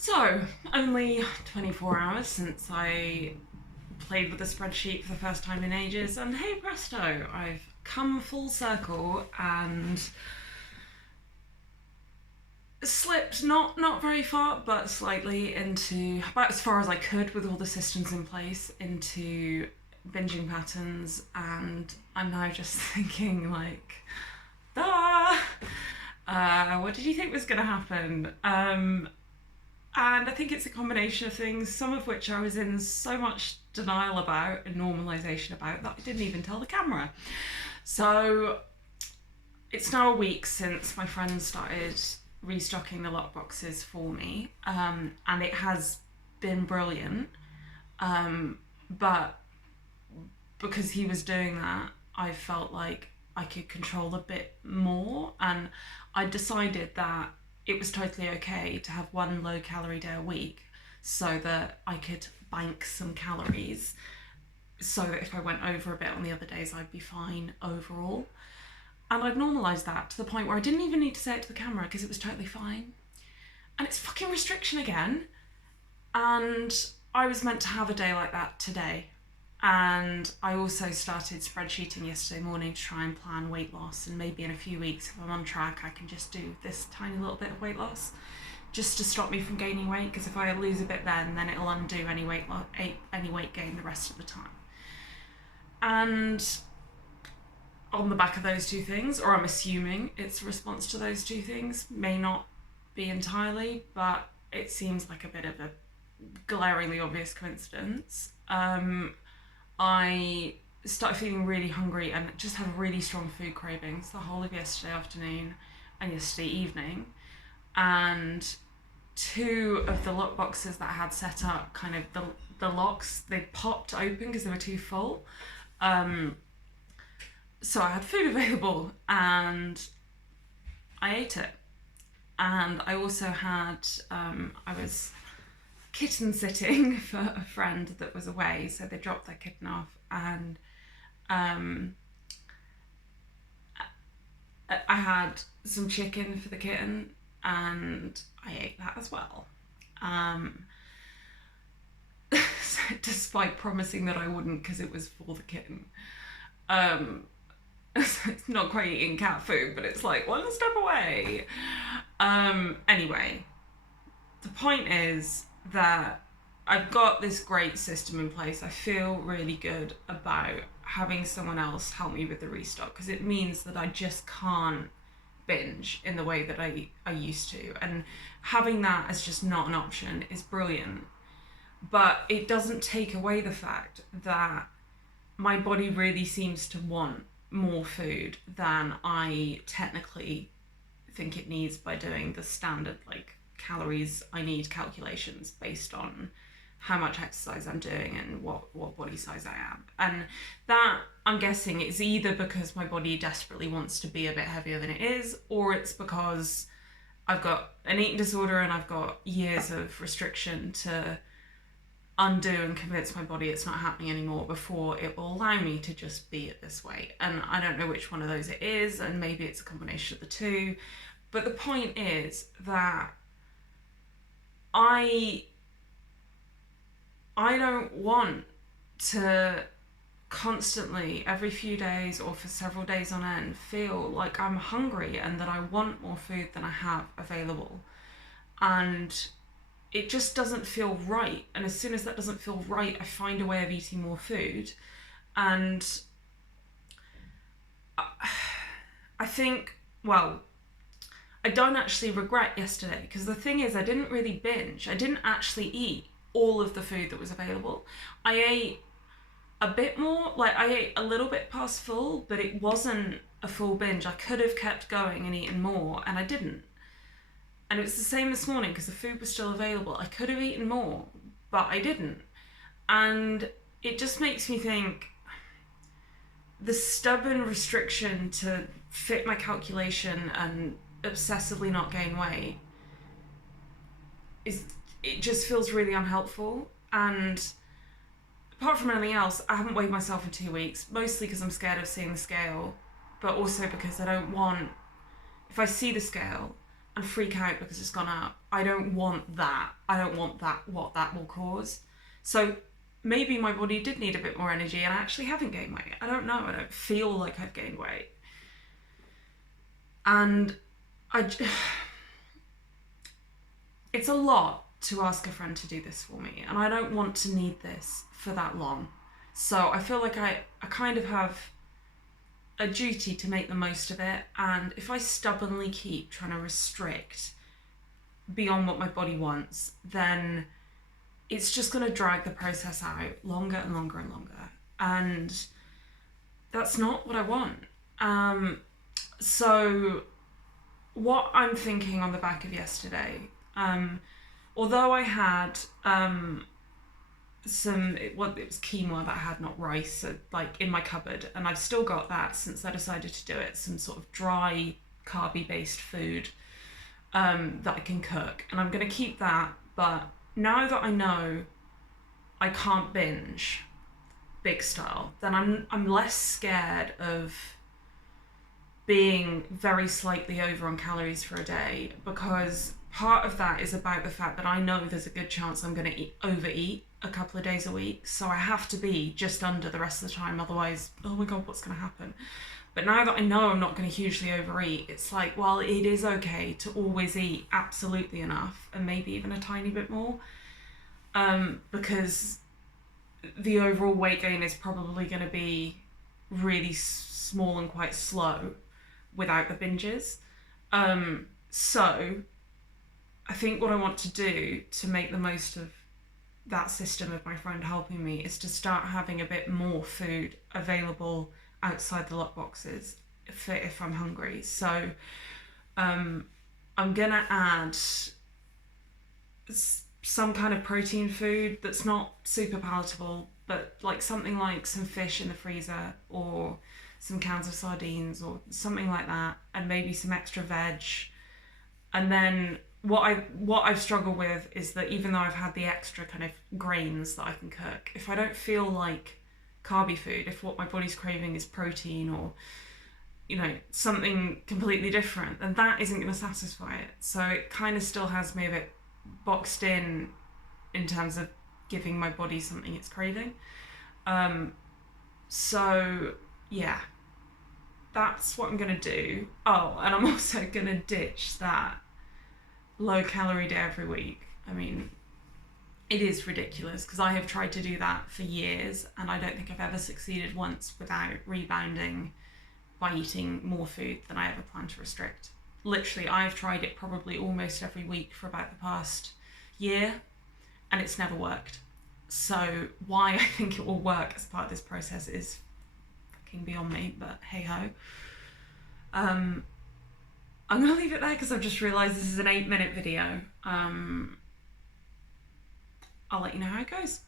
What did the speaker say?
So, only 24 hours since I played with the spreadsheet for the first time in ages, and hey presto, I've come full circle and slipped not very far, but slightly into about as far as I could with all the systems in place into binging patterns, and I'm now just thinking like, ah, what did you think was going to happen? And I think it's a combination of things, some of which I was in so much denial about and normalization about that I didn't even tell the camera. So it's now a week since my friend started restocking the lockboxes for me, and it has been brilliant. But because he was doing that, I felt like I could control a bit more, and I decided that it was totally okay to have one low calorie day a week so that I could bank some calories so that if I went over a bit on the other days, I'd be fine overall. And I've normalised that to the point where I didn't even need to say it to the camera because it was totally fine. And it's fucking restriction again. And I was meant to have a day like that today. And I also started spreadsheeting yesterday morning to try and plan weight loss, and maybe in a few weeks, if I'm on track, I can just do this tiny little bit of weight loss just to stop me from gaining weight, because if I lose a bit then it'll undo any weight gain the rest of the time. And on the back of those two things, or I'm assuming it's a response to those two things, may not be entirely, but it seems like a bit of a glaringly obvious coincidence. I started feeling really hungry and just had really strong food cravings the whole of yesterday afternoon and yesterday evening. And two of the lock boxes that I had set up, kind of the locks, they popped open because they were too full. So I had food available and I ate it. And I also had, I was kitten sitting for a friend that was away, so they dropped their kitten off, and I had some chicken for the kitten and I ate that as well. Despite promising that I wouldn't because it was for the kitten. It's not quite eating cat food, but it's like one step away. Anyway, the point is that I've got this great system in place. I feel really good about having someone else help me with the restock, because it means that I just can't binge in the way that I used to. And having that as just not an option is brilliant. But it doesn't take away the fact that my body really seems to want more food than I technically think it needs by doing the standard like calories I need calculations based on how much exercise I'm doing and what body size I am. And that, I'm guessing, it's either because my body desperately wants to be a bit heavier than it is, or it's because I've got an eating disorder and I've got years of restriction to undo and convince my body it's not happening anymore before it will allow me to just be at this weight. And I don't know which one of those it is, and maybe it's a combination of the two. But the point is that I don't want to constantly, every few days or for several days on end, feel like I'm hungry and that I want more food than I have available. And it just doesn't feel right. And as soon as that doesn't feel right, I find a way of eating more food. And I think, well, I don't actually regret yesterday, because the thing is, I didn't really binge. I didn't actually eat all of the food that was available. I ate a bit more, like I ate a little bit past full, but it wasn't a full binge. I could have kept going and eaten more, and I didn't. And it was the same this morning because the food was still available. I could have eaten more, but I didn't. And it just makes me think the stubborn restriction to fit my calculation and obsessively not gain weight it just feels really unhelpful. And apart from anything else, I haven't weighed myself in 2 weeks, mostly because I'm scared of seeing the scale, but also because I don't want, if I see the scale, and freak out because it's gone up. I don't want that. I don't want that, what that will cause. So maybe my body did need a bit more energy and I actually haven't gained weight. I don't know. I don't feel like I've gained weight. And it's a lot to ask a friend to do this for me, and I don't want to need this for that long. So I feel like I kind of have a duty to make the most of it, and if I stubbornly keep trying to restrict beyond what my body wants, then it's just going to drag the process out longer and longer and longer, and that's not what I want. So what I'm thinking on the back of yesterday, although I had it was quinoa that I had, not rice, so, like, in my cupboard, and I've still got that since I decided to do it, some sort of dry carby based food that I can cook, and I'm going to keep that. But now that I know I can't binge big style, then I'm less scared of being very slightly over on calories for a day, because part of that is about the fact that I know there's a good chance I'm going to overeat a couple of days a week, so I have to be just under the rest of the time, otherwise, oh my god, what's going to happen? But now that I know I'm not going to hugely overeat, it's like, well, it is okay to always eat absolutely enough, and maybe even a tiny bit more, because the overall weight gain is probably going to be really small and quite slow without the binges. So I think what I want to do to make the most of that system of my friend helping me is to start having a bit more food available outside the lock boxes if I'm hungry. So I'm gonna add some kind of protein food that's not super palatable, but like something like some fish in the freezer, or some cans of sardines, or something like that, and maybe some extra veg. And then what I've struggled with is that even though I've had the extra kind of grains that I can cook, if I don't feel like carby food, if what my body's craving is protein or, you know, something completely different, then that isn't going to satisfy it. So it kind of still has me a bit boxed in terms of giving my body something it's craving. So yeah, that's what I'm going to do. Oh, and I'm also going to ditch that low calorie day every week. I mean, it is ridiculous because I have tried to do that for years and I don't think I've ever succeeded once without rebounding by eating more food than I ever plan to restrict. Literally, I've tried it probably almost every week for about the past year and it's never worked. So why I think it will work as part of this process is fucking beyond me, but hey ho. I'm gonna leave it there because I've just realised this is an 8-minute video. I'll let you know how it goes.